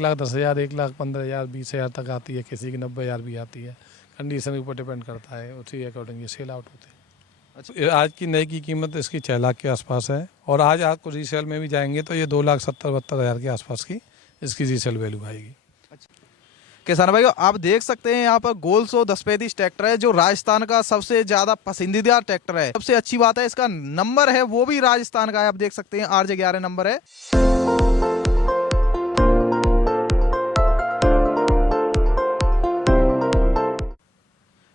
1,10,000, 1,15,000, 20,000 तक आती है, किसी की 90,000 भी आती है। कंडीशन के ऊपर डिपेंड करता है, उसी अकॉर्डिंग ये सेल आउट होते हैं। अच्छा, आज की नई की कीमत इसकी 6 लाख के आसपास है और आज आपको रीसेल में भी जाएंगे तो ये 2,70,72,000 के आसपास की इसकी रीसेल वैल्यू आएगी। किसान भाइयों, आप देख सकते हैं यहाँ पर गोल्सो 1035 ट्रैक्टर है जो राजस्थान का सबसे ज्यादा पसंदीदा ट्रैक्टर है। सबसे अच्छी बात है इसका नंबर है वो भी राजस्थान का है। आप देख सकते हैं RJ11 नंबर है।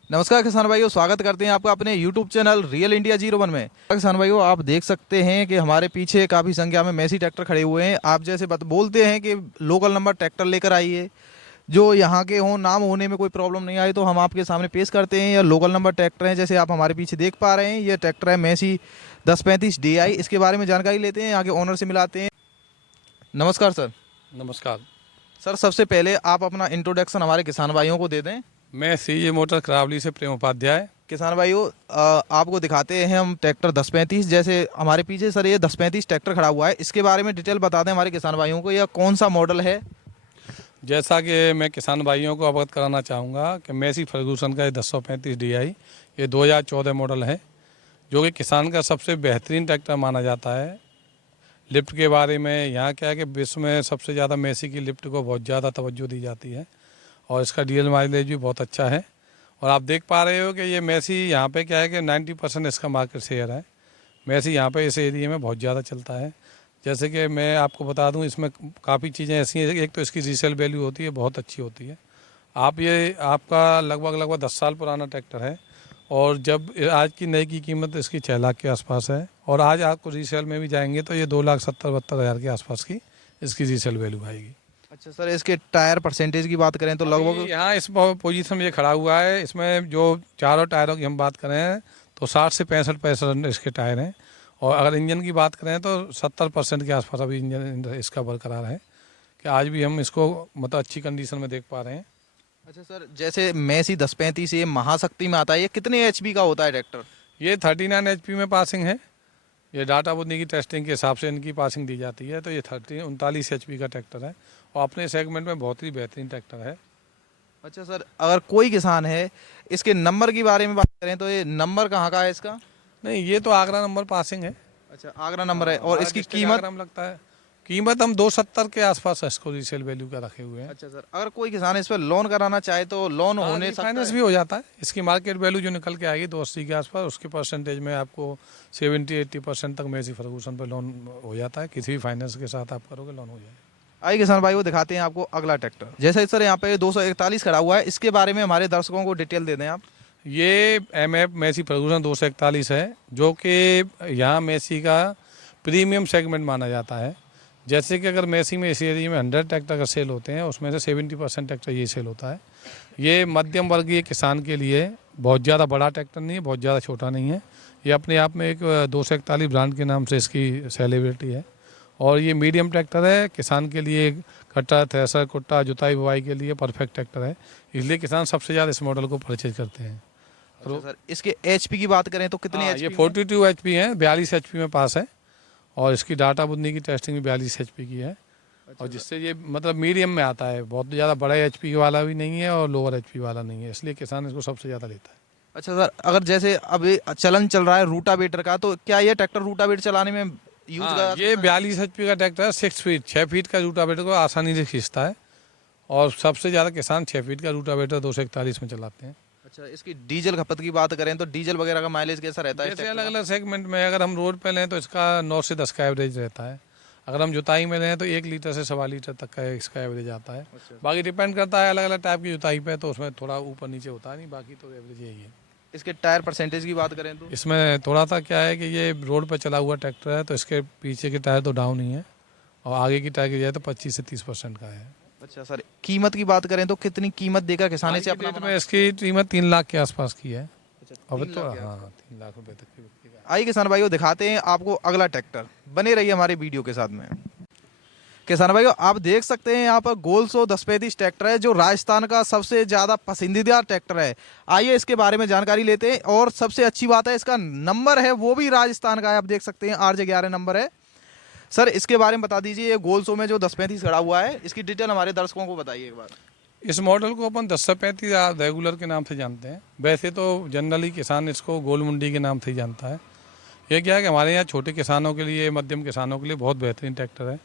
नमस्कार किसान भाइयों, स्वागत करते हैं आपका अपने YouTube चैनल रियल इंडिया 01 में। किसान भाइयों, आप देख सकते हैं कि हमारे पीछे काफी संख्या में मैसी ट्रैक्टर खड़े हुए हैं। आप जैसे बोलते हैं कि लोकल नंबर ट्रैक्टर लेकर आइए, जो यहाँ के हों, नाम होने में कोई प्रॉब्लम नहीं आई तो हम आपके सामने पेश करते हैं। यह लोकल नंबर ट्रैक्टर हैं, जैसे आप हमारे पीछे देख पा रहे हैं। ये ट्रैक्टर है मैसी 1035 DI। इसके बारे में जानकारी लेते हैं, आगे ओनर से मिलाते हैं। नमस्कार सर। नमस्कार सर, सबसे पहले आप अपना इंट्रोडक्शन हमारे किसान भाइयों को दे दें। मैं CJ मोटर करावली से प्रेम उपाध्याय। किसान भाइयों, आपको दिखाते हैं हम ट्रैक्टर 1035। जैसे हमारे पीछे सर ये 1035 ट्रैक्टर खड़ा हुआ है, इसके बारे में डिटेल बता दें हमारे किसान भाइयों को। यह कौन सा मॉडल है? जैसा कि मैं किसान भाइयों को अवगत कराना चाहूँगा कि मैसी फर्गूसन का ये 1035 DI ये 2014 मॉडल है, जो कि किसान का सबसे बेहतरीन ट्रैक्टर माना जाता है। लिफ्ट के बारे में यहाँ क्या है कि विश्व में सबसे ज़्यादा मैसी की लिफ्ट को बहुत ज़्यादा तवज्जो दी जाती है और इसका डीजल माइलेज भी बहुत अच्छा है। और आप देख पा रहे हो कि ये मैसी यहाँ पे क्या है कि 90% इसका मार्केट शेयर है। मैसी यहाँ पे इस एरिया में बहुत ज़्यादा चलता है। जैसे कि मैं आपको बता दूं, इसमें काफ़ी चीज़ें ऐसी हैं। एक तो इसकी रीसेल वैल्यू होती है, बहुत अच्छी होती है। आपका लगभग 10 साल पुराना ट्रैक्टर है और जब आज की नई की कीमत इसकी 6 लाख के आसपास है और आज आपको रीसेल में भी जाएंगे तो ये 2,70,72,000 के आसपास की इसकी रीसेल वैल्यू आएगी। अच्छा सर, इसके टायर परसेंटेज की बात करें तो लगभग यहाँ इस पोजीशन में ये खड़ा हुआ है। इसमें जो चारों टायरों की हम बात करें तो 60 से 65% इसके टायर हैं और अगर इंजन की बात करें तो 70% के आसपास अभी इंजन इसका बरकरार है कि आज भी हम इसको मतलब अच्छी कंडीशन में देख पा रहे हैं। अच्छा सर, जैसे मैसी 1035 ये महाशक्ति में आता है, ये कितने HP का होता है ट्रैक्टर? ये 39 HP में पासिंग है। ये डाटा बुद्धि की टेस्टिंग के हिसाब से इनकी पासिंग दी जाती है। तो ये 39 HP का ट्रैक्टर है और अपने सेगमेंट में बहुत ही बेहतरीन ट्रैक्टर है। अच्छा सर, अगर कोई किसान है, इसके नंबर की बारे में बात करें तो ये नंबर कहाँ का है इसका? नहीं, ये तो आगरा नंबर पासिंग है। अच्छा, आगरा नंबर है। और इसकी कीमत? हम लगता है कीमत हम 270 के आसपास है इसको रीसेल वैल्यू का रखे हुए हैं। अच्छा सर, अगर कोई किसान इस पर लोन कराना चाहे तो लोन होने फाइनेंस भी हो जाता है। इसकी मार्केट वैल्यू जो निकल के आएगी 280 के आसपास, उसके परसेंटेज में आपको 70-80% तक मैसी फर्गूसन पर लोन हो जाता है। किसी भी फाइनेंस के साथ आप करोगे लोन हो जाएगा। आइए किसान भाई, वो दिखाते हैं आपको अगला ट्रैक्टर। जैसे सर यहाँ पे 241 खड़ा हुआ है, इसके बारे में हमारे दर्शकों को डिटेल दे दें आप। ये MF मैसी फर्गूसन 241 है, जो कि यहाँ मैसी का प्रीमियम सेगमेंट माना जाता है। जैसे कि अगर मैसी में इस एरिया में 100 ट्रैक्टर का सेल होते हैं, उसमें से 70% ट्रैक्टर ये सेल होता है। ये मध्यम वर्गीय किसान के लिए बहुत ज़्यादा बड़ा ट्रैक्टर नहीं है, बहुत ज़्यादा छोटा नहीं है। ये अपने आप में एक 241 ब्रांड के नाम से इसकी सेलिब्रिटी है और ये मीडियम ट्रैक्टर है। किसान के लिए कट्टा, थ्रेसर, कुट्टा, जुताई बुआई के लिए परफेक्ट ट्रैक्टर है, इसलिए किसान सबसे ज़्यादा इस मॉडल को परचेज करते हैं। अच्छा सर, इसके HP की बात करें तो कितने HP? ये 42 HP है, 42 HP में पास है और इसकी डाटा बुद्धि की टेस्टिंग भी 42 HP की है। अच्छा, और जिससे ये मतलब मीडियम में आता है, बहुत ज़्यादा बड़ा HP वाला भी नहीं है और लोअर HP वाला नहीं है, इसलिए किसान इसको सबसे ज़्यादा लेता है। अच्छा सर, अगर जैसे अभी चलन चल रहा है रूटावेटर का, तो क्या ये ट्रैक्टर रूटावेटर चलाने में यूज कर? ये 42 HP का ट्रैक्टर है। 6 फीट का रूटावेटर को आसानी से खींचता है और सबसे ज़्यादा किसान 6 फीट का रूटावेटर 241 में चलाते हैं। अच्छा, इसकी डीजल खपत की बात करें तो डीजल वगैरह का माइलेज कैसा रहता है? जैसे अलग अलग सेगमेंट में अगर हम रोड पे लें तो इसका 9 से 10 का एवरेज रहता है। अगर हम जुताई में लें तो 1 लीटर से 1.25 लीटर तक का इसका एवरेज आता है। अच्छा। बाकी डिपेंड करता है अलग अलग टाइप की जुताई पे, तो उसमें थोड़ा ऊपर नीचे होता है, नहीं बाकी तो एवरेज यही है। इसके टायर परसेंटेज की बात करें तो इसमें थोड़ा सा क्या है कि ये रोड पर चला हुआ ट्रैक्टर है, तो इसके पीछे के टायर तो डाउन ही है और आगे की टायर की जाए तो 25 से 30% का है। अच्छा सर, कीमत की बात करें तो कितनी कीमत देकर किसान से अपना? में इसकी कीमत 3 लाख के आसपास की है। अब तो हाँ 3 लाख रुपए तक की। आइए किसान भाइयों, दिखाते हैं आपको अगला ट्रैक्टर। बने रहिए हमारे वीडियो के साथ में। किसान भाइयों, आप देख सकते हैं यहाँ पर गोल्सो 1035 ट्रैक्टर है जो राजस्थान का सबसे ज़्यादा पसंदीदा ट्रैक्टर है। आइए इसके बारे में जानकारी लेते हैं। और सबसे अच्छी बात है इसका नंबर है वो भी राजस्थान का है। आप देख सकते हैं RJ11 नंबर है। सर इसके बारे में बता दीजिए, ये गोल्सो में जो 1035 खड़ा हुआ है, इसकी डिटेल हमारे दर्शकों को बताइए एक बार। इस मॉडल को अपन 1035 रेगुलर के नाम से जानते हैं। वैसे तो जनरली किसान इसको गोल मुंडी के नाम से ही जानता है। ये क्या है कि हमारे यहाँ छोटे किसानों के लिए, मध्यम किसानों के लिए बहुत बेहतरीन ट्रैक्टर है।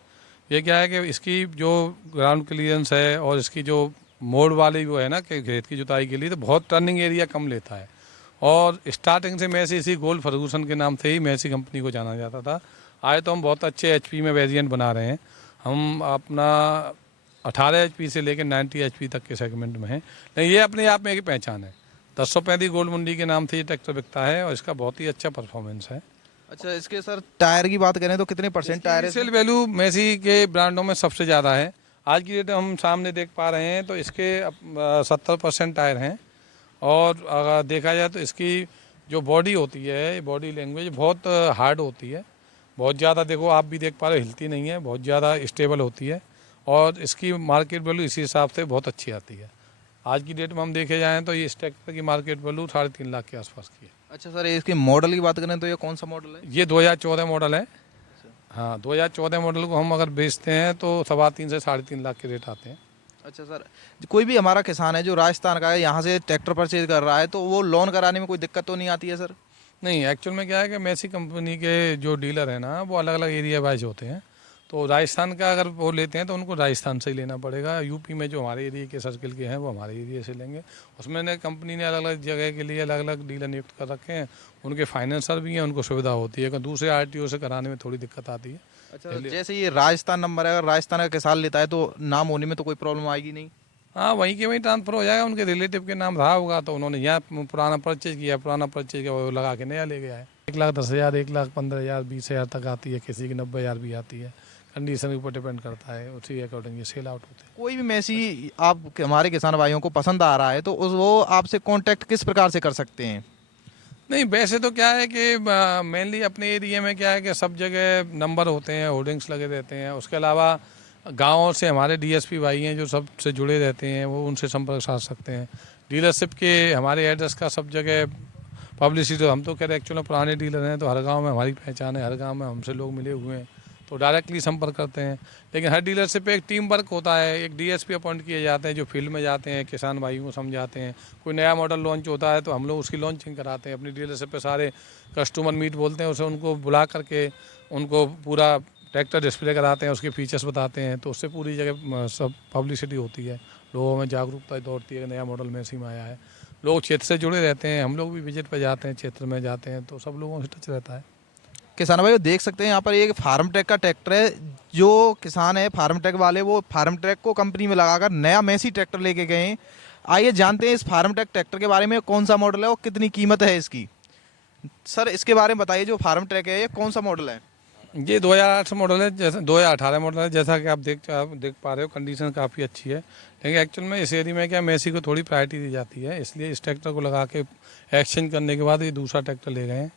ये क्या है कि इसकी जो ग्राउंड क्लियरेंस है और इसकी जो मोड़ वाली वो है ना कि खेत की जुताई के लिए, तो बहुत टर्निंग एरिया कम लेता है। और स्टार्टिंग से मैसी इसी गोल्ड फर्गूसन के नाम से ही मैसी कंपनी को जाना जाता था। आए तो हम बहुत अच्छे एचपी में वेरिएंट बना रहे हैं। हम अपना 18 एचपी से लेकर 90 एचपी तक के सेगमेंट में है। लेकिन ये अपने आप में एक पहचान है। 1035 गोल्ड मुंडी के नाम से ये ट्रैक्टर बिकता है और इसका बहुत ही अच्छा परफॉर्मेंस है। अच्छा, इसके सर टायर की बात करें तो कितने परसेंट टायर है? सेल वैल्यू मैसी के ब्रांडों में सबसे ज़्यादा है। आज की डेट हम सामने देख पा रहे हैं तो इसके 70% टायर हैं। और अगर देखा जाए तो इसकी जो बॉडी होती है, बॉडी लैंग्वेज बहुत हार्ड होती है। बहुत ज़्यादा, देखो आप भी देख पा रहे हो, हिलती नहीं है, बहुत ज़्यादा स्टेबल होती है। और इसकी मार्केट वैल्यू इसी हिसाब से बहुत अच्छी आती है। आज की डेट में हम देखे जाएँ तो ये इस ट्रैक्टर की मार्केट वैल्यू 3.5 लाख के आसपास की है। अच्छा सर, इसके मॉडल की बात करें तो ये कौन सा मॉडल है? ये 2014 मॉडल है। हाँ, 2014 मॉडल को हम अगर बेचते हैं तो 3.25 से 3.5 लाख के रेट आते हैं। अच्छा सर, कोई भी हमारा किसान है जो राजस्थान का है, यहाँ से ट्रैक्टर परचेज कर रहा है, तो वो लोन कराने में कोई दिक्कत तो नहीं आती है सर? नहीं, एक्चुअल में क्या है कि मैसी कंपनी के जो डीलर हैं ना, वो अलग अलग एरिया वाइज होते हैं। तो राजस्थान का अगर वो लेते हैं तो उनको राजस्थान से ही लेना पड़ेगा। यूपी में जो हमारे एरिया के सर्किल के हैं वो हमारे एरिया से लेंगे। उसमें ने कंपनी ने अलग अलग जगह के लिए अलग अलग डीलर नियुक्त कर रखे हैं। उनके फाइनेंसर भी हैं, उनको सुविधा होती है। दूसरे आरटीओ से कराने में थोड़ी दिक्कत आती है। अच्छा, जैसे ये राजस्थान नंबर है, अगर राजस्थान का किसान लेता है तो नाम होने में तो कोई प्रॉब्लम आएगी नहीं? हाँ, वहीं के वहीं ट्रांसफर हो जाएगा। उनके रिलेटिव के नाम रहा होगा तो उन्होंने यहाँ पुराना परचेज किया, वो लगा के नया ले गया है। 1,10,000, 1,15,000, 20,000 तक आती है, किसी की 90,000 भी आती है। कंडीशन के ऊपर डिपेंड करता है, उसी अकॉर्डिंग ये सेल आउट होते हैं। कोई भी मैसी आप हमारे किसान भाइयों को पसंद आ रहा है तो वो आपसे कांटेक्ट किस प्रकार से कर सकते हैं? नहीं, वैसे तो क्या है कि मेनली अपने एरिया में क्या है कि सब जगह नंबर होते हैं, होर्डिंग्स लगे रहते हैं। उसके अलावा गाँव से हमारे डीएसपी भाई हैं जो सबसे जुड़े रहते हैं, वो उनसे संपर्क साध सकते हैं। डीलरशिप के हमारे एड्रेस का सब जगह पब्लिसिटी, हम तो कह रहे एक्चुअली पुराने डीलर हैं तो हर गांव में हमारी पहचान है, हर गांव में हमसे लोग मिले हुए हैं तो डायरेक्टली संपर्क करते हैं। लेकिन हर डीलरशिप पे एक टीम वर्क होता है। एक डीएसपी अपॉइंट किए जाते हैं जो फील्ड में जाते हैं, किसान भाइयों को समझाते हैं। कोई नया मॉडल लॉन्च होता है तो हम लोग उसकी लॉन्चिंग कराते हैं। अपनी डीलरशिप पे सारे कस्टमर मीट बोलते हैं उसे, उनको बुला करके उनको पूरा ट्रैक्टर डिस्प्ले कराते हैं, उसके फीचर्स बताते हैं। तो उससे पूरी जगह सब पब्लिसिटी होती है, लोगों में जागरूकता दौड़ती है, नया मॉडल मैसी में आया है। लोग क्षेत्र से जुड़े रहते हैं, हम लोग भी विजिट पे जाते हैं, क्षेत्र में जाते हैं तो सब लोगों से टच रहता है। किसान भाई देख सकते हैं यहाँ पर एक फार्म ट्रैक का ट्रैक्टर है। जो किसान है फार्म ट्रैक वाले, वो फार्म ट्रैक को कंपनी में लगाकर नया मैसी ट्रैक्टर लेके गए हैं। आइए जानते हैं इस फार्म ट्रैक ट्रैक्टर के बारे में, कौन सा मॉडल है और कितनी कीमत है इसकी। सर इसके बारे में बताइए, जो फार्म ट्रैक है ये कौन सा मॉडल है? ये 2008 मॉडल है, जैसे 2018 मॉडल है। जैसा कि आप देख पा रहे हो, कंडीशन काफ़ी अच्छी है। लेकिन एक्चुअल में इस एरिया में क्या मैसी को थोड़ी प्रायोरिटी दी जाती है, इसलिए इस ट्रैक्टर को लगा के एक्सचेंज करने के बाद ये दूसरा ट्रैक्टर ले गए हैं।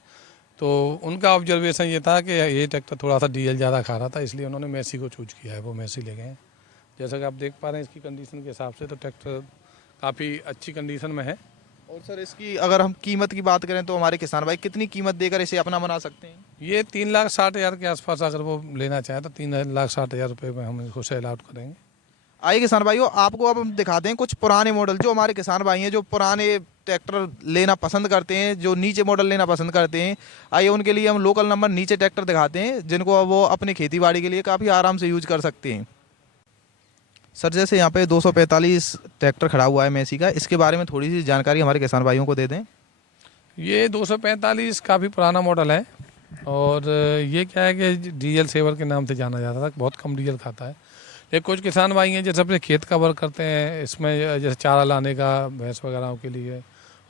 तो उनका ऑब्जर्वेशन ये था कि ये ट्रैक्टर थोड़ा सा डीजल ज़्यादा खा रहा था, इसलिए उन्होंने मैसी को चूज किया है, वो मैसी ले गए हैं। जैसा कि आप देख पा रहे हैं इसकी कंडीशन के हिसाब से तो ट्रैक्टर काफ़ी अच्छी कंडीशन में है। और सर इसकी अगर हम कीमत की बात करें तो हमारे किसान भाई कितनी कीमत देकर इसे अपना बना सकते हैं? ये 3,60,000 के आसपास अगर वो लेना चाहे तो 3,60,000 रुपये में हम इसको सेल आउट करेंगे। आइए किसान भाइयों, आपको अब हम दिखाते हैं कुछ पुराने मॉडल। जो हमारे किसान भाई हैं जो पुराने ट्रैक्टर लेना पसंद करते हैं, जो नीचे मॉडल लेना पसंद करते हैं, आइए उनके लिए हम लोकल नंबर नीचे ट्रैक्टर दिखाते हैं जिनको वो अपने खेती बाड़ी के लिए काफ़ी आराम से यूज कर सकते हैं। सर जैसे यहाँ पे 245 ट्रैक्टर खड़ा हुआ है मैसी का, इसके बारे में थोड़ी सी जानकारी हमारे किसान भाइयों को दे दें। ये 245 काफ़ी पुराना मॉडल है और ये क्या है कि डीजल सेवर के नाम से जाना जाता था, बहुत कम डीजल खाता है। लेकिन कुछ किसान भाई हैं जैसे अपने खेत का वर्क करते हैं, इसमें जैसे चारा लाने का, भैंस वगैरह के लिए,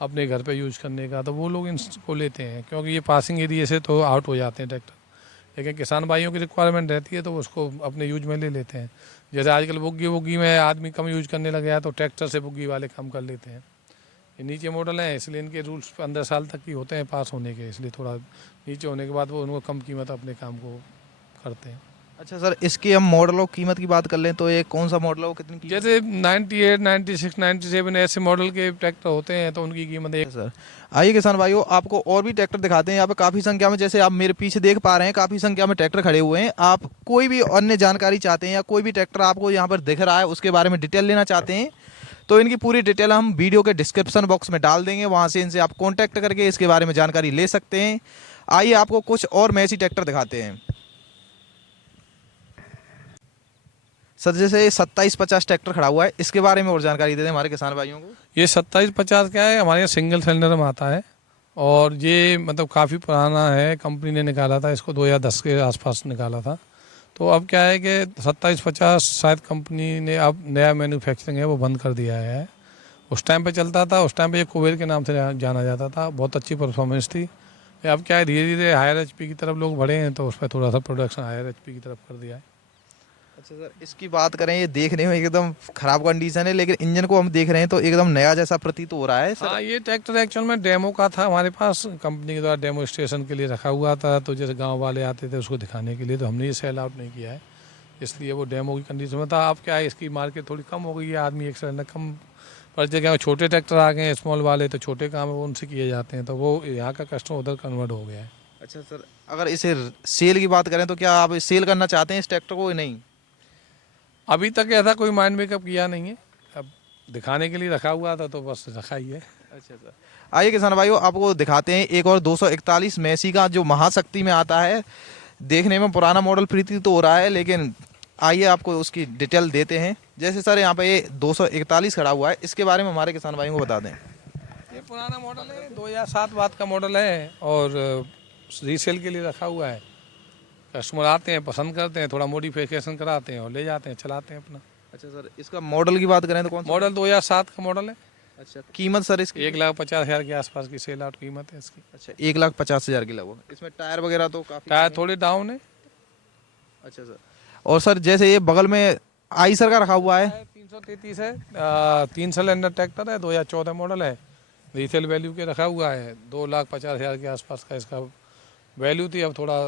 अपने घर पे यूज करने का, तो वो लोग इसको लेते हैं क्योंकि ये पासिंग एरिया से तो आउट हो जाते हैं ट्रैक्टर। लेकिन किसान भाइयों की रिक्वायरमेंट रहती है तो उसको अपने यूज में ले लेते हैं। जैसे आजकल बुग्गी में आदमी कम यूज करने लगे हैं तो ट्रैक्टर से बुग्गी वाले काम कर लेते हैं। ये नीचे मॉडल हैं इसलिए इनके रूल्स 15 साल तक की होते हैं पास होने के, इसलिए थोड़ा नीचे होने के बाद वो उनको कम कीमत अपने काम को करते हैं। अच्छा सर, इसकी हम मॉडल और कीमत की बात कर लें तो ये कौन सा मॉडल है, वो कितनी की? जैसे 98, 96, 97 ऐसे मॉडल के ट्रैक्टर होते हैं तो उनकी कीमत एक। सर आइए किसान भाइयों, आपको और भी ट्रैक्टर दिखाते हैं। यहाँ पे काफ़ी संख्या में, जैसे आप मेरे पीछे देख पा रहे हैं, काफ़ी संख्या में ट्रैक्टर खड़े हुए हैं। आप कोई भी अन्य जानकारी चाहते हैं या कोई भी ट्रैक्टर आपको यहाँ पर दिख रहा है उसके बारे में डिटेल लेना चाहते हैं तो इनकी पूरी डिटेल हम वीडियो के डिस्क्रिप्शन बॉक्स में डाल देंगे, वहाँ से इनसे आप कॉन्टैक्ट करके इसके बारे में जानकारी ले सकते हैं। आइए आपको कुछ और मैसी ट्रैक्टर दिखाते हैं। सर जैसे 2750 ट्रैक्टर खड़ा हुआ है, इसके बारे में और जानकारी दे दें हमारे किसान भाइयों को। ये 2750 क्या है, हमारे यहाँ सिंगल सिलेंडर में आता है और ये मतलब काफ़ी पुराना है। कंपनी ने निकाला था इसको 2010 के आसपास निकाला था। तो अब क्या है कि 2750 शायद कंपनी ने अब नया मैन्युफैक्चरिंग है वो बंद कर दिया है। उस टाइम पे चलता था, उस टाइम पे ये कुबेर के नाम से जाना जाता था, बहुत अच्छी परफॉर्मेंस थी। अब क्या है, धीरे धीरे हायर एचपी की तरफ लोग बढ़े हैं तो उस पर थोड़ा सा प्रोडक्शन हायर एचपी की तरफ कर दिया है। अच्छा सर, इसकी बात करें, ये देखने में एकदम खराब कंडीशन है, लेकिन इंजन को हम देख रहे हैं तो एकदम नया जैसा प्रतीत हो रहा है सर। हाँ, ये ट्रैक्टर एक्चुअल में डेमो का था, हमारे पास कंपनी के द्वारा डेमो स्टेशन के लिए रखा हुआ था। तो जैसे गांव वाले आते थे उसको दिखाने के लिए, तो हमने ये सेल आउट नहीं किया है, इसलिए वो डेमो की कंडीशन में था। अब क्या है, इसकी मार्केट थोड़ी कम हो गई है, आदमी एक सिलेंडर कम पर जगह छोटे ट्रैक्टर आ गए हैं, स्मॉल वाले, तो छोटे काम है वो उनसे किए जाते हैं, तो वो यहाँ का कस्टमर उधर कन्वर्ट हो गया है। अच्छा सर, अगर इसे सेल की बात करें तो क्या आप सेल करना चाहते हैं इस ट्रैक्टर को? नहीं, अभी तक ऐसा कोई माइंड मेकअप किया नहीं है, अब दिखाने के लिए रखा हुआ था तो बस रखा ही है। अच्छा सर, आइए किसान भाइयों, आपको दिखाते हैं एक और 241 मैसी का जो महाशक्ति में आता है। देखने में पुराना मॉडल प्रतीत तो हो रहा है, लेकिन आइए आपको उसकी डिटेल देते हैं। जैसे सर यहाँ पे ये 241 खड़ा हुआ है, इसके बारे में हमारे किसान भाइयों को बता दें। ये पुराना मॉडल है, 2007 बाद का मॉडल है और रीसेल के लिए रखा हुआ है। कस्टमर आते हैं, पसंद करते हैं, थोड़ा मॉडिफिकेशन कराते हैं और ले जाते हैं, चलाते हैं अपना। अच्छा सर, इसका मॉडल की बात करें तो कौन सा? मॉडल 2007 का मॉडल है। अच्छा, कीमत सर इसकी? 1,50,000 के आसपास की सेल आउट कीमत है इसकी। अच्छा, 1,50,000 की लगभग। इसमें टायर वगैरह तो काफी टायर थोड़े डाउन है। अच्छा सर, और सर जैसे ये बगल में आईसर का रखा हुआ है, 333 है, 3 सिलेंडर ट्रैक्टर है, 2014 मॉडल है। रीसेल वैल्यू के रखा हुआ है, 2,50,000 के आसपास का इसका वैल्यू थी। अब थोड़ा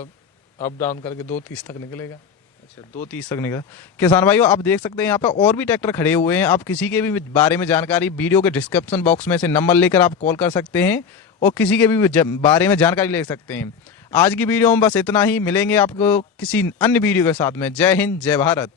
अप डाउन करके 2,30 तक निकलेगा। अच्छा, 2,30 तक निकला। किसान भाइयों, आप देख सकते हैं यहाँ पे और भी ट्रैक्टर खड़े हुए हैं। आप किसी के भी बारे में जानकारी वीडियो के डिस्क्रिप्शन बॉक्स में से नंबर लेकर आप कॉल कर सकते हैं और किसी के भी बारे में जानकारी ले सकते हैं। आज की वीडियो में बस इतना ही, मिलेंगे आपको किसी अन्य वीडियो के साथ में। जय हिंद, जय भारत।